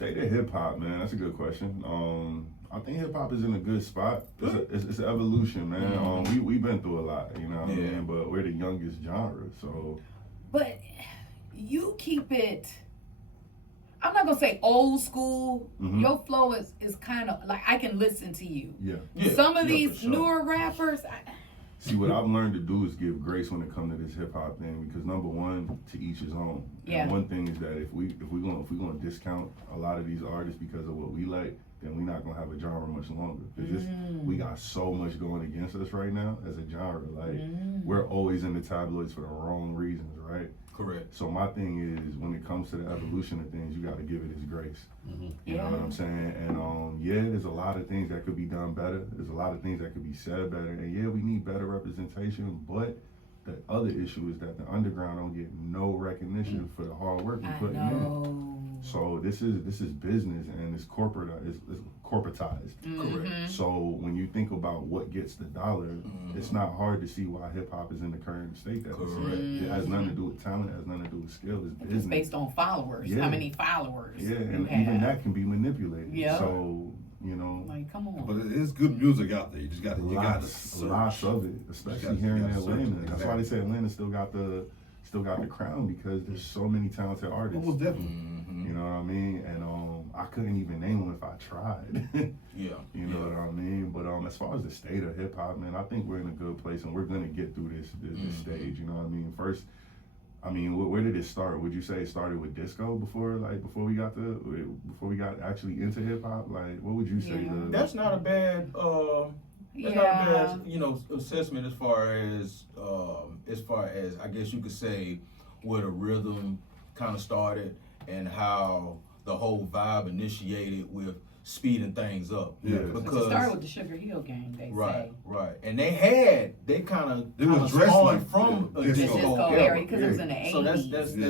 State of hip hop, man. That's a good question. I think hip hop is in a good spot. It's an evolution, man. We've been through a lot, you know what I mean? But we're the youngest genre, so. But you keep it. I'm not gonna say old school. Your flow is kind of like I can listen to you. Yeah. Some of these newer rappers. See, what I've learned to do is give grace when it comes to this hip hop thing, because number one, to each his own. Yeah. And one thing is that if we're gonna discount a lot of these artists because of what we like, then we're not gonna have a genre much longer. Because we got so much going against us right now as a genre. Like we're always in the tabloids for the wrong reasons, right? Correct. So my thing is, when it comes to the evolution of things, you got to give it its grace. You know what I'm saying? And there's a lot of things that could be done better. There's a lot of things that could be said better. And we need better representation. But the other issue is that the underground don't get no recognition for the hard work we put in. So this is business, and it's corporatized. Correct. So when you think about what gets the dollar, it's not hard to see why hip hop is in the current state that it's in. It has nothing to do with talent. It has nothing to do with skill. It's business. It's based on followers. How many followers? Yeah, and even that can be manipulated. Yeah. So you know, like, come on. But it's good music out there. You just got to lots of it, especially here in Atlanta. That's why they say Atlanta still got the crown, because there's so many talented artists. Almost definitely. You know what I mean? And I couldn't even name them if I tried. You know what I mean? But as far as the state of hip hop, man, I think we're in a good place, and we're gonna get through this stage. You know what I mean? First, I mean, where did it start? Would you say it started with disco before we got actually into hip hop? Like, what would you say? That's not a bad. That's not a bad, assessment as far as I guess you could say where the rhythm kind of started and how the whole vibe initiated with speeding things up. Because it started with the Sugar Hill Gang, they say. Right. And they kind of spawned from a disco area because it was in the 80s. So that's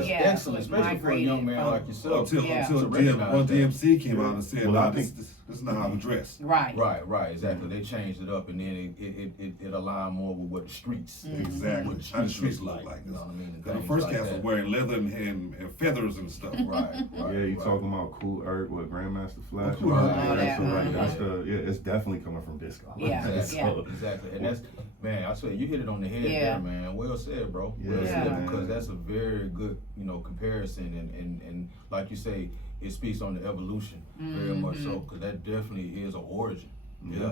excellent, especially for a young man like yourself. Until DMC came out and said, "No, this is not how we dress." Right, exactly. They changed it up, and then it aligned more with what the streets. Exactly. How the streets look like. You know what I mean? The first cats were wearing leather and feathers and stuff. Right. Yeah, you talking about Kool Herc with Grandmaster Flash? It's definitely coming from disco. Exactly. And that's, man, I swear you hit it on the head there, man. Well said, bro. Well said, because that's a very good, comparison, and like you say, it speaks on the evolution very much so, because that definitely is an origin.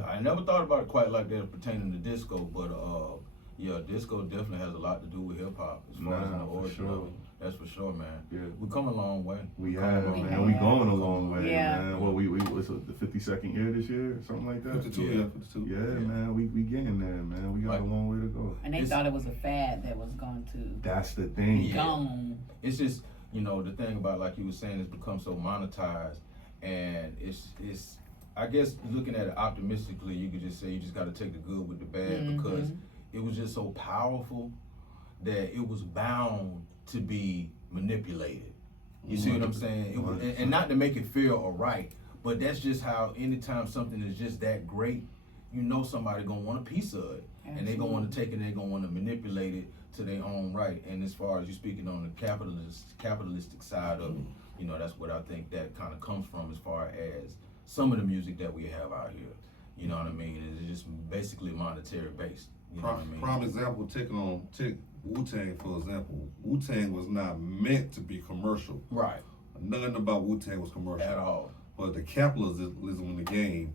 I never thought about it quite like that pertaining to disco, but disco definitely has a lot to do with hip hop as far as the origin of it. That's for sure, man. Yeah. We come a long way. We have, man. We going a long way, man. Well, we was the 52nd year this year, something like that. 52. Yeah, man. We getting there, man. We got a long way to go. And they thought it was a fad that was going to. That's the thing. Gone. It's just, the thing about, like you were saying, it's become so monetized, and it's. I guess looking at it optimistically, you could just say you just got to take the good with the bad, because it was just so powerful that it was bound to be manipulated. You see what I'm saying? And not to make it feel all right, but that's just how anytime something is just that great, somebody gonna want a piece of it. Absolutely. And they gonna want to take it and they gonna want to manipulate it to their own right. And as far as you speaking on the capitalistic side of it, that's what I think that kind of comes from, as far as some of the music that we have out here. You know what I mean? It's just basically monetary based. You know what I mean? Prime example, take Wu-Tang, for example. Wu-Tang was not meant to be commercial. Right. Nothing about Wu-Tang was commercial. At all. But the capitalism in the game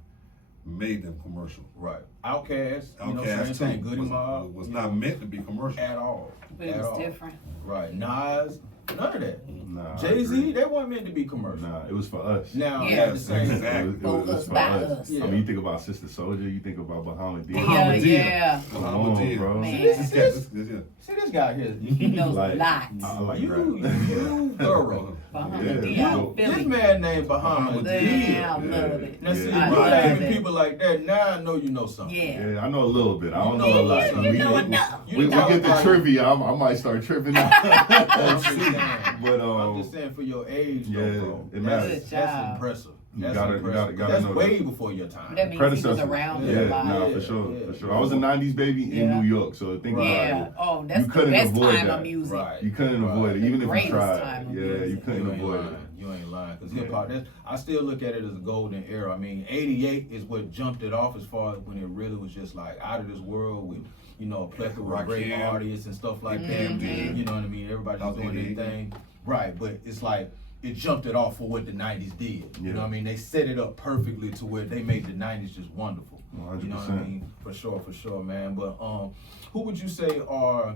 made them commercial. Right. Outkast, Outkast same thing. Goody Mob was not meant to be commercial. At all. But it was different. Right. Nas, none of that. Nah, Jay-Z, that wasn't meant to be commercial. Nah, it was for us. Now, at the same time, it was for us. Yeah. I mean, you think about Sister Soldier, you think about Bahama D. Come on, bro. See this guy here. He knows a lot. I like you thorough. Bahama D. This man named Bahama D. I love it. Now see, you naming people like that, now I know you know something. Yeah, I know a little bit. I don't know a lot. You know enough. We get the trivia, I might start tripping out. But I'm just saying, for your age, bro, it matters. That's impressive. That's impressive. That's way before your time. That means he was around a lot. For sure. I was a 90s baby in New York, so think about it. That's the best time of music. Right. You couldn't avoid it, even if you tried. You couldn't avoid it. You ain't lying, because hip hop. I still look at it as a golden era. I mean, '88 is what jumped it off as far as when it really was just like out of this world with, you know, a plethora of great artists and stuff like that. You know what I mean? Everybody was doing their thing, right? But it's like it jumped it off for what the '90s did. You know what I mean? They set it up perfectly to where they made the '90s just wonderful. 100%. You know what I mean? For sure, man. But who would you say are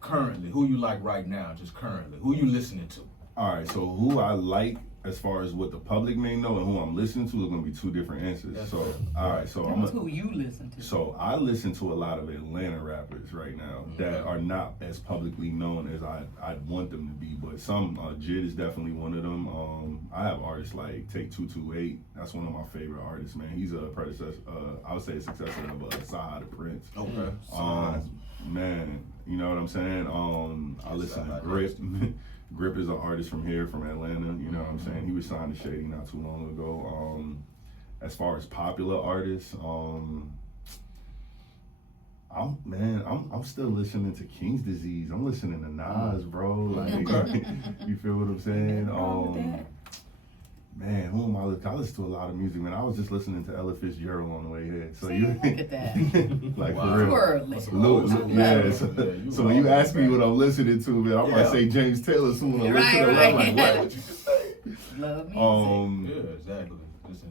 currently, who you like right now, just currently? Who you listening to? All right, so who I like as far as what the public may know and who I'm listening to is gonna be two different answers. That's so, fair. all right, so That's who you listen to. So I listen to a lot of Atlanta rappers right now that are not as publicly known as I'd want them to be, but some Jid is definitely one of them. I have artists like Take 228. That's one of my favorite artists, man. He's a predecessor. I would say a successor of Saha the Prince. Okay. Man, you know what I'm saying? I listen to Grip. Grip is an artist from here, from Atlanta. You know what I'm saying? He was signed to Shady not too long ago. As far as popular artists, I'm still listening to King's Disease. I'm listening to Nas, bro. Like, you feel what I'm saying? Man, who am I listening to? I listen to a lot of music, man. I was just listening to Ella Fitzgerald on the way here. So See, you look at that. like Wow. for real. So when you ask me what I'm listening to, man, I might say James Taylor soon. I listen to rap, like, what you just say? Love music. Yeah, exactly.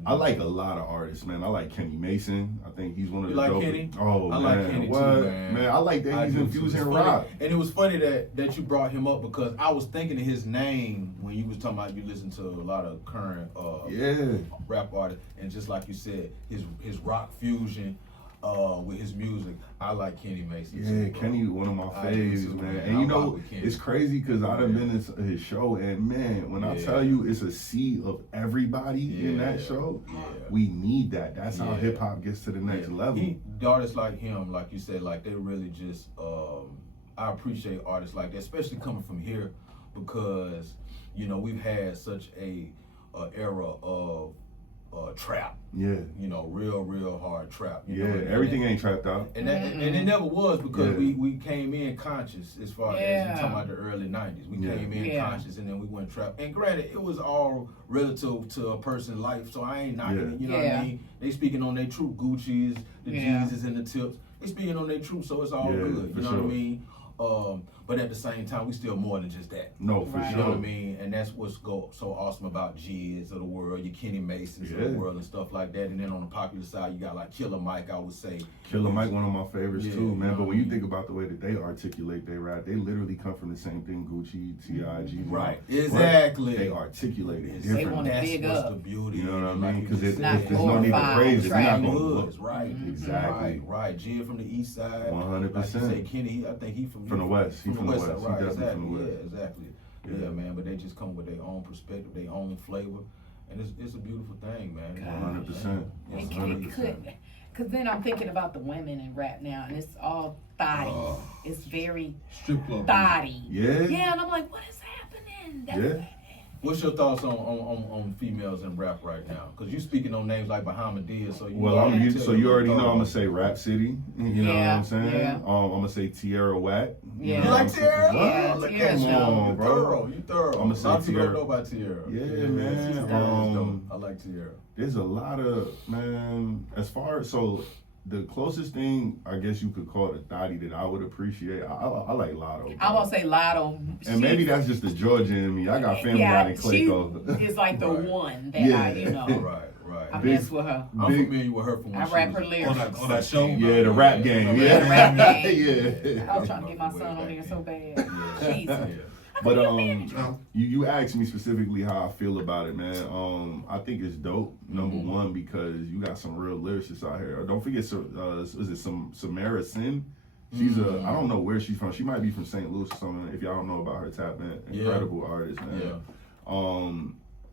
I like a lot of artists, man. I like Kenny Mason. I think he's one of You the like dope. Kenny? Oh, I man. like Kenny what? too, man. I like that he's do too. infusing It's funny. rock. And it was funny that you brought him up because I was thinking of his name when you was talking about you listen to a lot of current rap artists, and just like you said, his rock fusion with his music. I like Kenny Mason. Yeah, too, Kenny, one of my faves, man. And you know, it's crazy because I done been to his show, and man, when I tell you it's a sea of everybody in that show, we need that. That's how hip hop gets to the next level. Artists like him, like you said, like they really just, I appreciate artists like that, especially coming from here, because, you know, we've had such a era of trap. Yeah. You know, real hard trap. You Yeah, know, everything ain't trapped out. And it never was because we came in conscious as far as you talking about the early '90s. We came in conscious and then we went trap. And granted, it was all relative to a person's life, so I ain't knocking it. You know what I mean? They speaking on their truth. Gucci's, the Jeezys, and the Tips. They speaking on their truth, so it's all good. You know what I mean? But at the same time, we still more than just that. No, for You sure. know what I mean? And that's what's so awesome about Jiz of the world, your Kenny Masons of the world and stuff like that. And then on the popular side, you got like Killer Mike, I would say. Killer Mike, one of my favorites too, man. you know But when you what I mean? think about the way that they articulate their rap, they literally come from the same thing Gucci, T.I., Jeezy. Right. But Exactly. They articulate it They differently. wanna That's big what's up. the beauty. You know what I Like mean? you Because just there's said. no need to glorified praise it. You're not trap. going Woods, right. Exactly. Right. Jid from the east side. 100%. Like you say, Kenny, I think he from the west. He from the west. side, He right? definitely Exactly. from the west. Yeah, exactly. Yeah, man. But they just come with their own perspective, their own flavor, and it's a beautiful thing, man. 100%. And 100%. because then I'm thinking about the women in rap now, and it's all thotty. It's very Strip club. thotty. Yeah. Yeah, and I'm like, what is happening? Yeah. What's your thoughts on females in rap right now? Because you speaking on names like Bahamadia, so you. Well, you already know I'm gonna say Rap City. You know what I'm saying? Yeah. I'm gonna say Tierra Whack. Yeah. You know like what I'm saying? Tierra? Yeah, What? Tierra's Come dope. on, bro. You thorough. I'ma say A lot of people Tierra. don't know about Tierra. Yeah, man. Tierra's dope. I like Tierra. There's a lot of, man, as far as, so the closest thing I guess you could call it a thotty that I would appreciate, I like Lotto. bro. I'm gonna say Lotto. And maybe that's just the Georgia in me. I got family down in Clayco. She is like the Right. one that Yeah. I, you know, Right. I Big- mess with her. I'm Big- familiar with her from when I she rap was her lyrics. On that show? Yeah, the rap game. Yeah, Yeah, the rap game. yeah. I was trying to get my son on there so bad. Jesus. Yeah. But No. you asked me specifically how I feel about it, man. I think it's dope. Number one, because you got some real lyricists out here. Don't forget, is it Samara Sin? She's I don't know where she's from. She might be from St. Louis or something. If y'all don't know about her, tap in. Incredible artist, man. Yeah.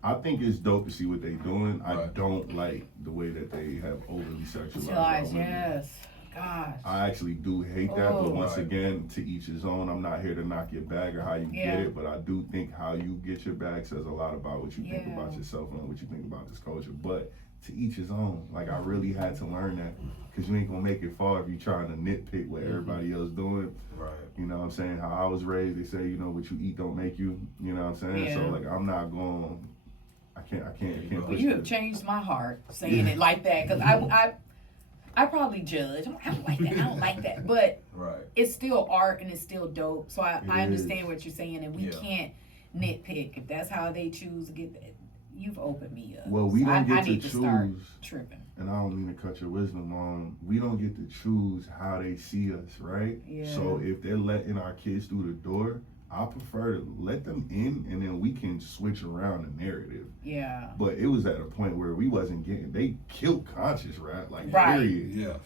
I think it's dope to see what they doing. I Right. don't like the way that they have overly sexualized Realize, women. yes. gosh. I actually do hate that, but Oh. once Right. again, to each his own. I'm not here to knock your bag or how you Yeah. get it, but I do think how you get your bag says a lot about what you think Yeah. about yourself and what you think about this culture. But to each his own. Like, I really had to learn that, because you ain't gonna make it far if you trying to nitpick what everybody else doing. Right. You know what I'm saying? How I was raised, they say, you know, what you eat don't make you. You know what I'm saying? Yeah. So like, I'm not going. I can't Well, push you have that. changed my heart saying it like that, because I probably judge. I don't like that. I don't like that. But Right. it's still art and it's still dope. So I It understand is. what you're saying, and we Yeah. can't nitpick. If that's how they choose to get that, you've opened me up. Well, we So don't I get to need to start choose. tripping. And I don't mean to cut your wisdom on, we don't get to choose how they see us, right? Yeah. So if they're letting our kids through the door, I prefer to let them in, and then we can switch around the narrative. Yeah. But it was at a point where we wasn't getting, they killed conscious rap, like Right. period, Yeah.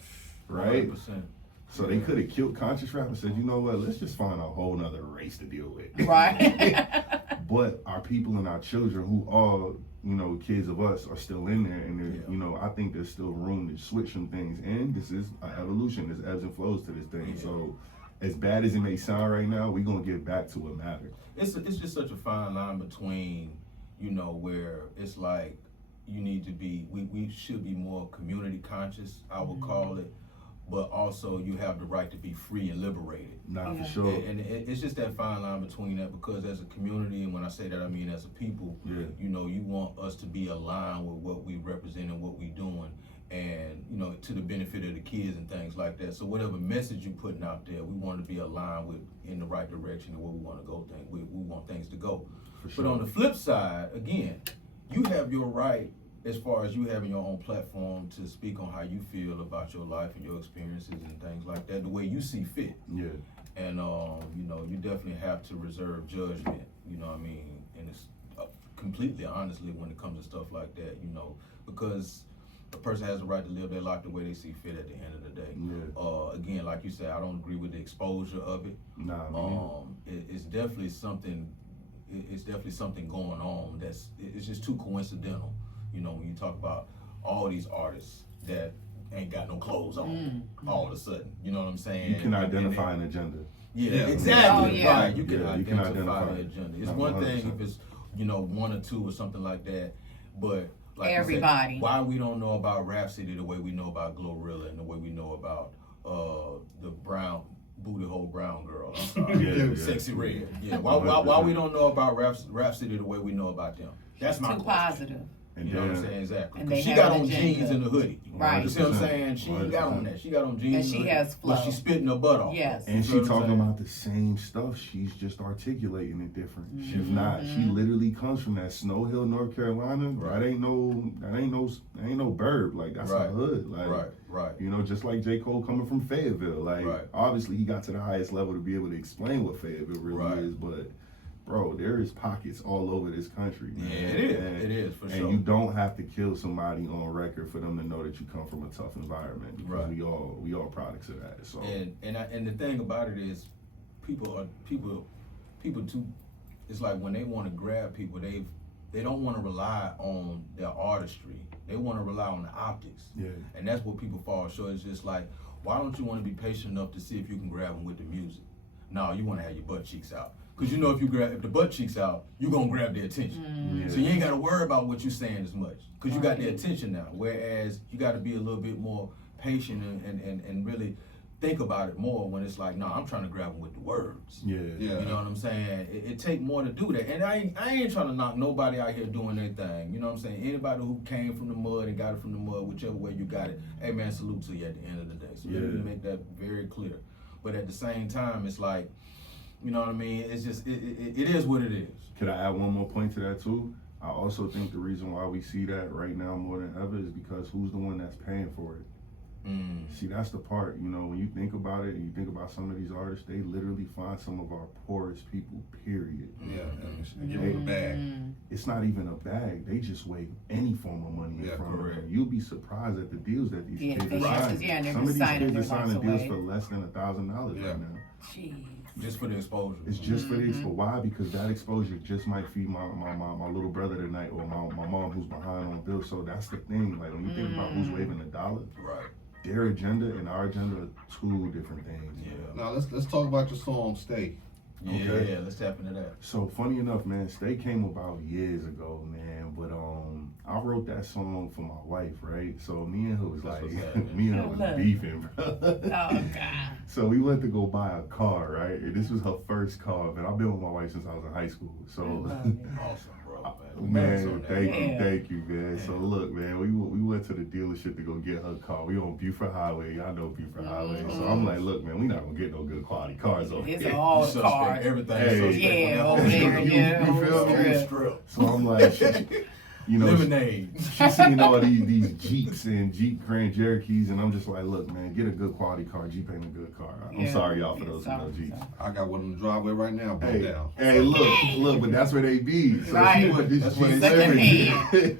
right? 100%. So they could have killed conscious rap and said, you know what, let's just find a whole nother race to deal with. Right. But our people and our children, who are, you know, kids of us, are still in there, and Yeah. you know, I think there's still room to switch some things. And this is an evolution. There's ebbs and flows to this thing. Yeah. So, as bad as it may sound right now, we're gonna get back to what matters. It's just such a fine line between, you know, where it's like you need to be, we should be more community conscious, I would call it, but also you have the right to be free and liberated. Nah, Yeah. for sure. And it's just that fine line between that, because as a community, and when I say that, I mean as a people, Yeah. you know, you want us to be aligned with what we represent and what we doing, and, you know, to the benefit of the kids and things like that. So whatever message you putting out there, we want to be aligned with, in the right direction and where we want to go. We want things to go. For sure. But on the flip side, again, you have your right, as far as you having your own platform, to speak on how you feel about your life and your experiences and things like that, the way you see fit. Yeah. And, you know, you definitely have to reserve judgment, you know what I mean? And it's completely honestly when it comes to stuff like that, you know, because a person has the right to live their life the way they see fit at the end of the day. Yeah. Again, like you said, I don't agree with the exposure of it. Nah, man. It's definitely something. It's definitely something going on it's just too coincidental. You know, when you talk about all these artists that ain't got no clothes on, all of a sudden, you know what I'm saying? You can And identify an agenda. yeah, Yeah. exactly. Oh, yeah. Right. You can, Yeah, you identify, can identify. the agenda. It's No, one thing 100%. if it's, you know, one or two or something like that, but like you said, Everybody. why we don't know about Rhapsody the way we know about Glorilla and the way we know about the brown booty hole brown girl. I'm sorry. Yeah, yeah. Sexy Red. Yeah. Why we don't know about Rhapsody the way we know about them? That's my Too question. positive. And You know what I'm then- saying? Exactly. And 'Cause they she have got an on agenda. jeans and a hoodie. Right. You see what I'm 100%. saying? She ain't got on 100%. that. She got on jeans And she hoodie, has but flow. she's spitting her butt off. Yes. And You she feel what I'm talking saying? about the same stuff. She's just articulating it different. She's Mm-hmm. not. She literally comes from that Snow Hill, North Carolina. Right. That ain't no burb. Like, that's Right. a hood. Like, Right. you know, just like J. Cole coming from Fayetteville. Like, Right. obviously he got to the highest level to be able to explain what Fayetteville really Right. is, but bro, there is pockets all over this country, man. Yeah, it is. And, It is, for and sure. you don't have to kill somebody on record for them to know that you come from a tough environment, because Right. we all products of that. So And the thing about it is, people too. It's like when they want to grab people, they don't want to rely on their artistry. They want to rely on the optics. yeah. And that's what people fall short. It's just like, why don't you want to be patient enough to see if you can grab them with the music? No, you want to have your butt cheeks out. Because you know if the butt cheeks out, you're going to grab their attention. Yeah. So you ain't got to worry about what you're saying as much. Because you got their Right. attention now. Whereas you got to be a little bit more patient and really think about it more when it's like, no, I'm trying to grab them with the words. Yeah. Yeah. You know what I'm saying? It take more to do that. And I ain't trying to knock nobody out here doing their thing. You know what I'm saying? Anybody who came from the mud and got it from the mud, whichever way you got it, hey man, salute to you at the end of the day. So let me Yeah. make that very clear. But at the same time, it's like, you know what I mean? It's just, it is what it is. Could I add one more point to that too? I also think the reason why we see that right now more than ever is because who's the one that's paying for it? See, that's the part, you know, when you think about it and you think about some of these artists, they literally find some of our poorest people, period. Yeah, and give them a bag. It's not even a bag. They just wave any form of money in Yeah, front of correct. them. You'll be surprised at the deals that these Yeah, kids they are just- signing. yeah, and they're Some of just these signing kids are their signing lives deals away. for less than $1,000 Yeah. right now. Jeez. Just for the exposure. It's just for the expo. Why? Because that exposure just might feed my little brother tonight, or my mom who's behind on bills. So that's the thing. Like when you think about who's waving $1, Right. their agenda and our agenda are two different things. Yeah. Now let's talk about your song "Stay." Yeah, Okay. let's tap into that. So funny enough, man, Stay came about years ago, man. But I wrote that song for my wife, right? So me and her was That's like, what's happening. me and her was Love. beefing, bro. Oh God. So we went to go buy a car, right? And this was her first car, man. I've been with my wife since I was in high school. So Awesome, bro. man, thank Yeah. you, man. So look, man, we went to the dealership to go get her car. We on Buford Highway. Y'all know Buford Highway. So I'm like, look, man, we not gonna get no good quality cars over It's here. all Suspect, cars. everything. Hey. Suspect. Yeah, over there. Yeah, You feel over me? there. Strip. So I'm like, you know, Lemonade. she seen all these Jeeps and Jeep Grand Cherokees, and I'm just like, look, man, get a good quality car. Jeep ain't a good car. I'm Yeah. sorry, y'all, for Yeah, those who know sorry, Jeeps. sorry. I got one in the driveway right now. Broke Hey, down. hey, look, but that's where they be. So Right. she want this That's where Jeep they everything.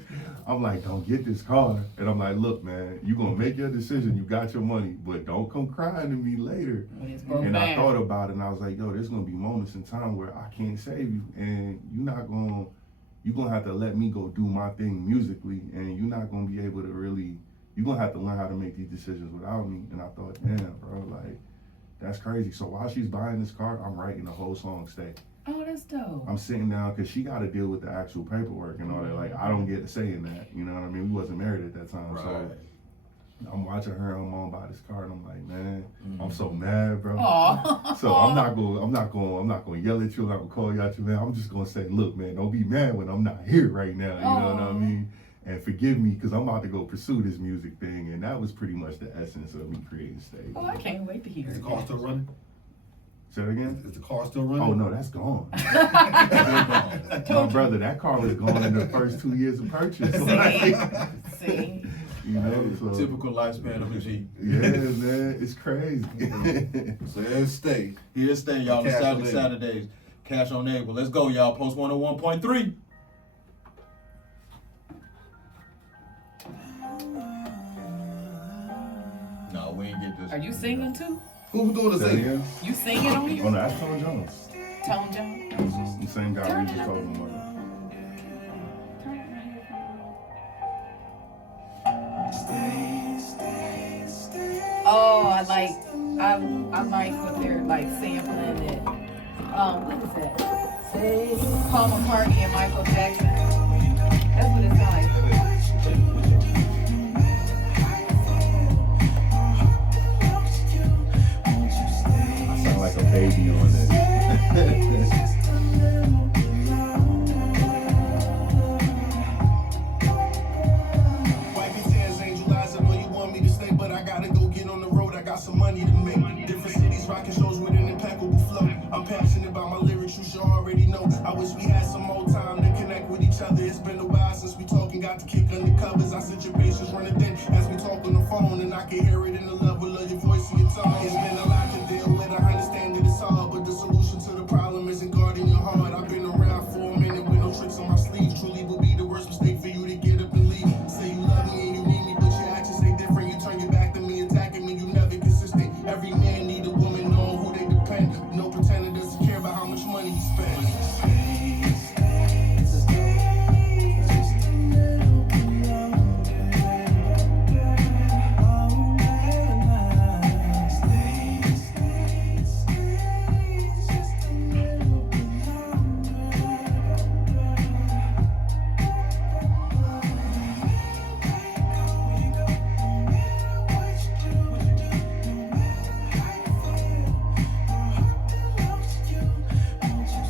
I'm like, don't get this car. And I'm like, look, man, you gonna make your decision. You got your money, but don't come crying to me later. When it's broke And I down. thought about it, and I was like, yo, there's gonna be moments in time where I can't save you, and you're gonna have to let me go do my thing musically, and you're not gonna be able to really, you're gonna have to learn how to make these decisions without me. And I thought, damn, bro, like, that's crazy. So while she's buying this car, I'm writing the whole song, Stay. Oh, that's dope. I'm sitting down, because she got to deal with the actual paperwork and all that. Like, I don't get to say in that, you know what I mean? We wasn't married at that time, Right. so I'm watching her and mom buy this car, and I'm like, man, I'm so mad, bro. Aw. So I'm not gonna yell at you. I'm not gonna call you out your man. I'm just gonna say, look, man, don't be mad when I'm not here right now. You know what I Aw. mean? And forgive me, because I'm about to go pursue this music thing. And that was pretty much the essence of me creating Stay. Oh, I can't wait to hear Is it. the car still running? Say that again? Is the car still running? Oh no, that's gone. My brother, that car was gone in the first 2 years of purchase. See? You know, so Typical lifespan of a Jeep. yeah, man, it's crazy. So there's "Stay." Here's stay, y'all. Cash on Nostalgic Able. Saturdays. Cash on Able. Let's go, y'all. Post 101.3. No, we ain't get this. Are you singing too? Who's doing the Say that singing? again? You singing on Oh here? no, that's Tone Jones. Tone Jones? The same guy we just talking about. Turn it right here. Oh, I like what they're like sampling it. What is that? Paul McCartney and Michael Jackson. That's what it sounds like. I sound like a baby on this. Wifey tears, angel eyes, I know you want me to stay, but I gotta go get on the road. I got some money to make. Different cities, rocking shows with an impeccable flow. I'm passionate about my lyrics, you should already know. I wish we had some more time to connect with each other. It's been a while since we talked and got to kick under covers. I said your patience running thin as we talk on the phone, and I can hear it in the level of your voice and your tone. It's been a lot to deal with, I understand that it's hard, but the solution to the problem isn't guarding your heart. I've been around for a minute with no tricks on my sleeve. Truly would be the worst mistake for you to get up and leave. Say you love me and you need me, but your actions say different. You turn your back to me, attacking me, you never consistent. Every man need a woman, know who they depend. No pretender doesn't care about how much money you spend.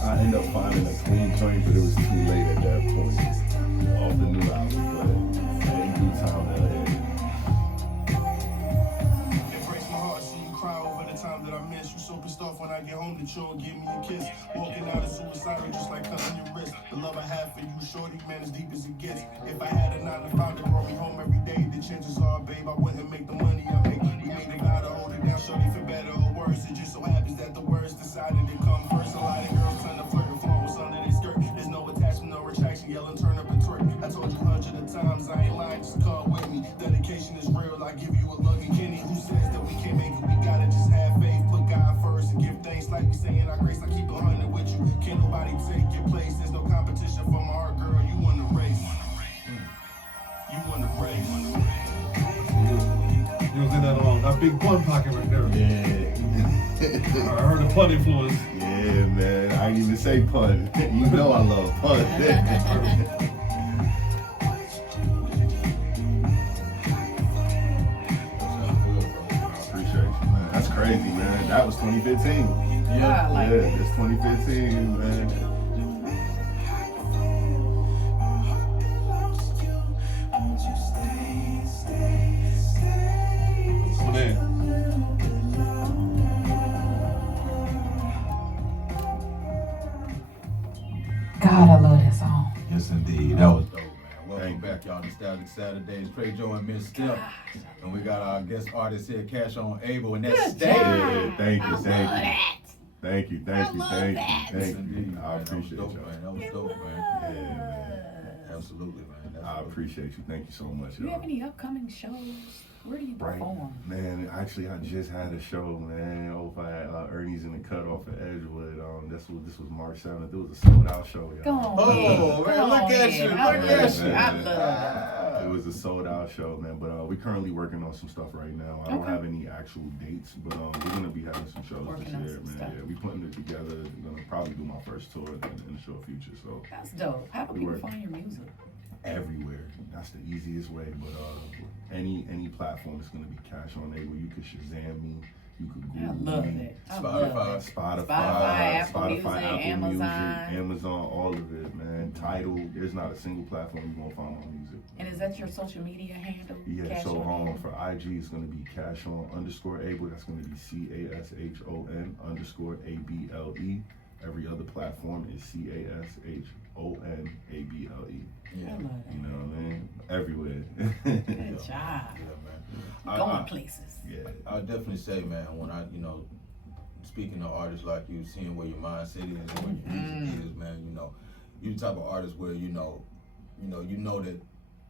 I ended up finding a clean joint, but it was too late at that point off the new album. But in due time, they'll hit. It breaks my heart, see you cry over the time that I miss. You so pissed off when I get home that you don't give me a kiss. Walking out is suicidal, just like cutting your wrist. The love I have for you, shorty, man, as deep as it gets. If I had a 9 to 5 that brought me home every day, the chances are, babe, I wouldn't make the money I make. We made a vow to hold it down, shorty, for better or worse. It just so happens that the words decided to come first. A lot of girls tend to flirt and flaunt what's under their skirt. There's no attachment, no retraction, yelling, turn up and twerk. I told you hundreds of times, I ain't lying, just come with me. Dedication is real, I give you a loving Kenny. Who says that we can't make it? We gotta just have faith, put God first and give thanks like we saying our grace. I keep 100 with you, can't nobody take your place. There's no competition for my heart, girl, you won the race. You won the race. You was in that big pun pocket right there. Yeah. I heard the pun influence. Yeah, man. I didn't even say pun. You know I love pun. Appreciate you, man. That's crazy, man. That was 2015. Yeah, I like Yeah, it. it's 2015, man. So then, God, I love that song. Yes, indeed. That was dope, man. Welcome Thank you. back, y'all. Nostalgic Saturdays. Trey Joe and Miss Steph. And we got our guest artist here, Cash on Abel. And that's Good Stay. job. Yeah, thank you, I love thank you. that. Thank you, I thank you, love thank that. you, Yes, thank indeed, you. man. I appreciate That was dope, y'all. man. That was dope, man. Yeah, man. Absolutely, man. That's I dope. appreciate you. Thank you so much, Do you y'all. have any upcoming shows? Where do you Right, perform? man. Actually, I just had a show, man, over at Ernie's in the Cutoff at Edgewood. This was March 7th. It was a sold out show, y'all. Go on. Oh, in. man, Go look on at in. you, I look love at you. you. I love that. It was a sold out show, man. But we're currently working on some stuff right now. I don't Okay. have any actual dates, but we're gonna be having some shows Working this on year, some man. stuff. Yeah, we putting it together. We're gonna probably do my first tour in the short future. So That's dope. How do We people work. find your music? everywhere. That's the easiest way. But any platform is gonna be Cash on Able. You could Shazam me. You could I Google love me. it. I Spotify. love it. Spotify, Apple Music, Amazon. Amazon, all of it, man. Tidal. There's not a single platform you won't find my music. And is that your social media handle? Yeah, Cash so on Able? for IG it's gonna be Cash on _ Able. That's gonna be CASHON _ABLE. Every other platform is CASHON ABLE. Yeah. I love that. You know what I mean? Everywhere. Good job. Yeah, man. Going places. Yeah. I would definitely say, man, when speaking to artists like you, seeing where your mindset is and where your music is, man, you're the type of artist where you know that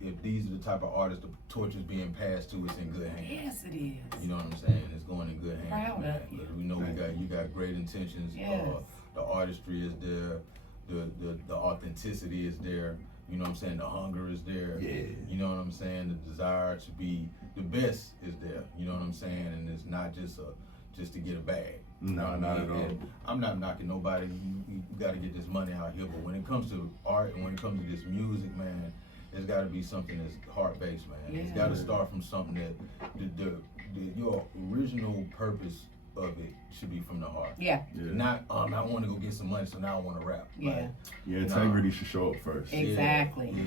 if these are the type of artists the torch is being passed to, it's in good hands. Yes, it is. You know what I'm saying? It's going in good hands, Proud man. of you. 'Cause we know you got great intentions. Yes. The artistry is there. The authenticity is there. You know what I'm saying? The hunger is there. Yeah. You know what I'm saying? The desire to be the best is there. You know what I'm saying? And it's not just to get a bag. You know No, what I not mean? at all. And I'm not knocking nobody. You got to get this money out here. But when it comes to art and when it comes to this music, man, it's got to be something that's heart-based, man. It's got to Yeah. start from something that your original purpose of it should be from the heart. Yeah. Yeah. Not, I want to go get some money, so now I want to rap. Yeah. Like, Your integrity should show up first. yeah, Exactly. yeah.